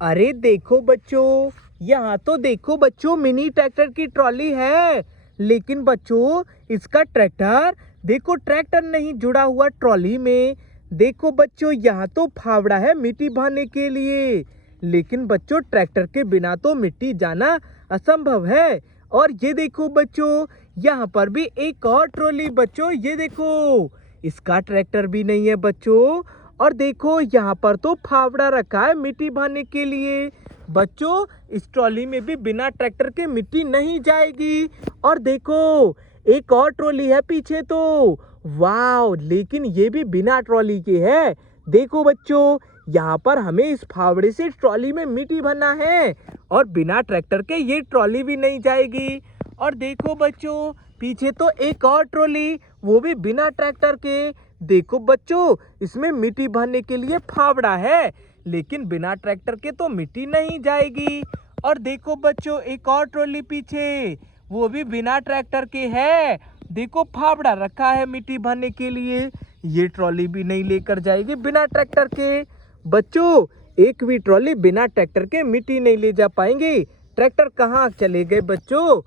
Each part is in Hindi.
अरे देखो बच्चों, यहाँ तो देखो बच्चों मिनी ट्रैक्टर की ट्रॉली है। लेकिन बच्चों इसका ट्रैक्टर देखो, ट्रैक्टर नहीं जुड़ा हुआ ट्रॉली में। देखो बच्चों यहाँ तो फावड़ा है मिट्टी भरने के लिए। लेकिन बच्चों ट्रैक्टर के बिना तो मिट्टी जाना असंभव है। और ये देखो बच्चों यहाँ पर भी एक और ट्रॉली बच्चों, ये देखो इसका ट्रैक्टर भी नहीं है बच्चों। और देखो यहाँ पर तो फावड़ा रखा है मिट्टी भरने के लिए। बच्चों इस ट्रॉली में भी बिना ट्रैक्टर के मिट्टी नहीं जाएगी। और देखो एक और ट्रॉली है पीछे तो, वाव, लेकिन ये भी बिना ट्रॉली के है। देखो बच्चों यहाँ पर हमें इस फावड़े से ट्रॉली में मिट्टी भरना है और बिना ट्रैक्टर के ये ट्रॉली भी नहीं जाएगी। और देखो बच्चों पीछे तो एक और ट्रॉली, वो भी बिना ट्रैक्टर के। देखो बच्चों इसमें मिट्टी भरने के लिए फावड़ा है, लेकिन बिना ट्रैक्टर के तो मिट्टी नहीं जाएगी। और देखो बच्चों एक और ट्रॉली पीछे, वो भी बिना ट्रैक्टर के है। देखो फावड़ा रखा है मिट्टी भरने के लिए, ये ट्रॉली भी नहीं लेकर जाएगी बिना ट्रैक्टर के। बच्चों एक भी ट्रॉली बिना ट्रैक्टर के मिट्टी नहीं ले जा पाएंगे। ट्रैक्टर कहाँ चले गए बच्चों?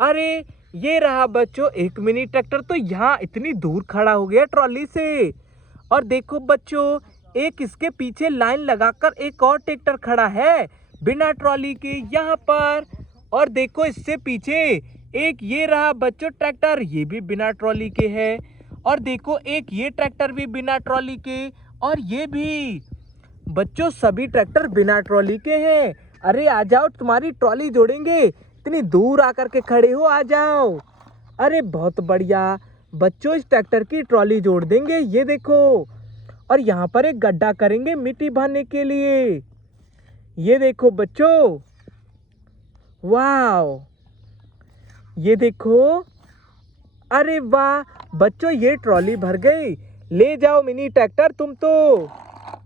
अरे ये रहा बच्चों एक मिनी ट्रैक्टर, तो यहाँ इतनी दूर खड़ा हो गया ट्रॉली से। और देखो बच्चों एक इसके पीछे लाइन लगाकर एक और ट्रैक्टर खड़ा है बिना ट्रॉली के यहाँ पर। और देखो इससे पीछे एक ये रहा बच्चों ट्रैक्टर, ये भी बिना ट्रॉली के है। और देखो एक ये ट्रैक्टर भी बिना ट्रॉली के, और ये भी। बच्चों सभी ट्रैक्टर बिना ट्रॉली के हैं। अरे आ जाओ तुम्हारी ट्रॉली जोड़ेंगे, इतनी दूर आकर के खड़े हो, आ जाओ। अरे बहुत बढ़िया बच्चों, इस ट्रैक्टर की ट्रॉली जोड़ देंगे, ये देखो। और यहाँ पर एक गड्ढा करेंगे मिट्टी भरने के लिए, ये देखो बच्चों। वाह, ये देखो। अरे वाह बच्चों ये ट्रॉली भर गई, ले जाओ मिनी ट्रैक्टर तुम तो।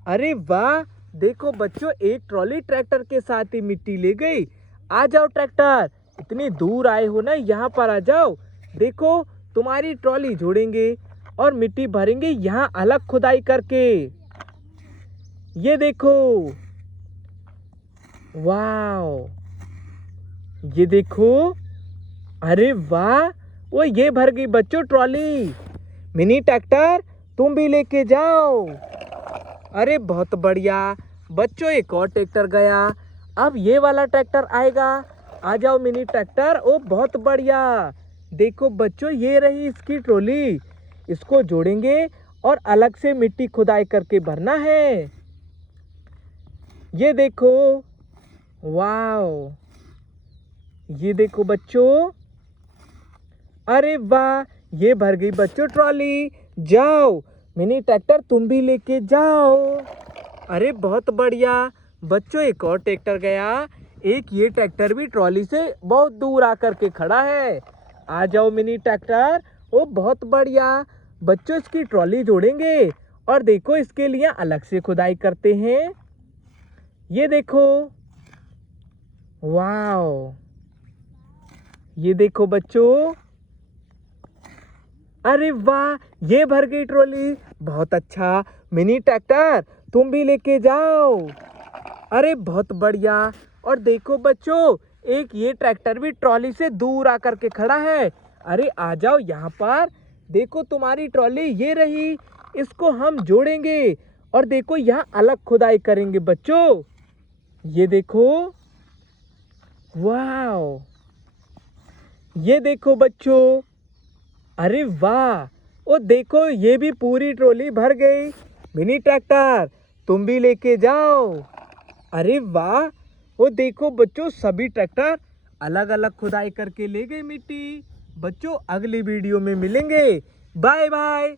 अरे वाह देखो बच्चों एक ट्रॉली ट्रैक्टर के साथ ही मिट्टी ले गई। आ जाओ ट्रैक्टर, इतनी दूर आए हो ना, यहाँ पर आ जाओ। देखो तुम्हारी ट्रॉली जोड़ेंगे और मिट्टी भरेंगे यहाँ अलग खुदाई करके, ये देखो। वाह, ये देखो। अरे वाह, वो ये भर गई बच्चों ट्रॉली। मिनी ट्रैक्टर तुम भी लेके जाओ। अरे बहुत बढ़िया बच्चों, एक और ट्रैक्टर गया, अब ये वाला ट्रैक्टर आएगा। आ जाओ मिनी ट्रैक्टर। ओ बहुत बढ़िया, देखो बच्चों ये रही इसकी ट्रॉली, इसको जोड़ेंगे और अलग से मिट्टी खुदाई करके भरना है, ये देखो। वाह, ये देखो बच्चों। अरे वाह, ये भर गई बच्चों ट्रॉली। जाओ मिनी ट्रैक्टर तुम भी लेके जाओ। अरे बहुत बढ़िया बच्चों, एक और ट्रैक्टर गया, एक ये ट्रैक्टर भी ट्रॉली से बहुत दूर आकर के खड़ा है। आ जाओ मिनी ट्रैक्टर। ओ बहुत बढ़िया बच्चों, इसकी ट्रॉली जोड़ेंगे और देखो इसके लिए अलग से खुदाई करते हैं, ये देखो। वाह, ये देखो बच्चों। अरे वाह, ये भर गई ट्रॉली, बहुत अच्छा। मिनी ट्रैक्टर तुम भी लेके जाओ। अरे बहुत बढ़िया। और देखो बच्चों एक ये ट्रैक्टर भी ट्रॉली से दूर आकर के खड़ा है। अरे आ जाओ यहाँ पर, देखो तुम्हारी ट्रॉली ये रही, इसको हम जोड़ेंगे और देखो यहाँ अलग खुदाई करेंगे बच्चों, ये देखो। वाह, ये देखो बच्चों। अरे वाह, ओ देखो ये भी पूरी ट्रॉली भर गई। मिनी ट्रैक्टर तुम भी लेके जाओ। अरे वाह, वो देखो बच्चों सभी ट्रैक्टर अलग अलग खुदाई करके ले गए मिट्टी। बच्चों अगली वीडियो में मिलेंगे, बाय बाय।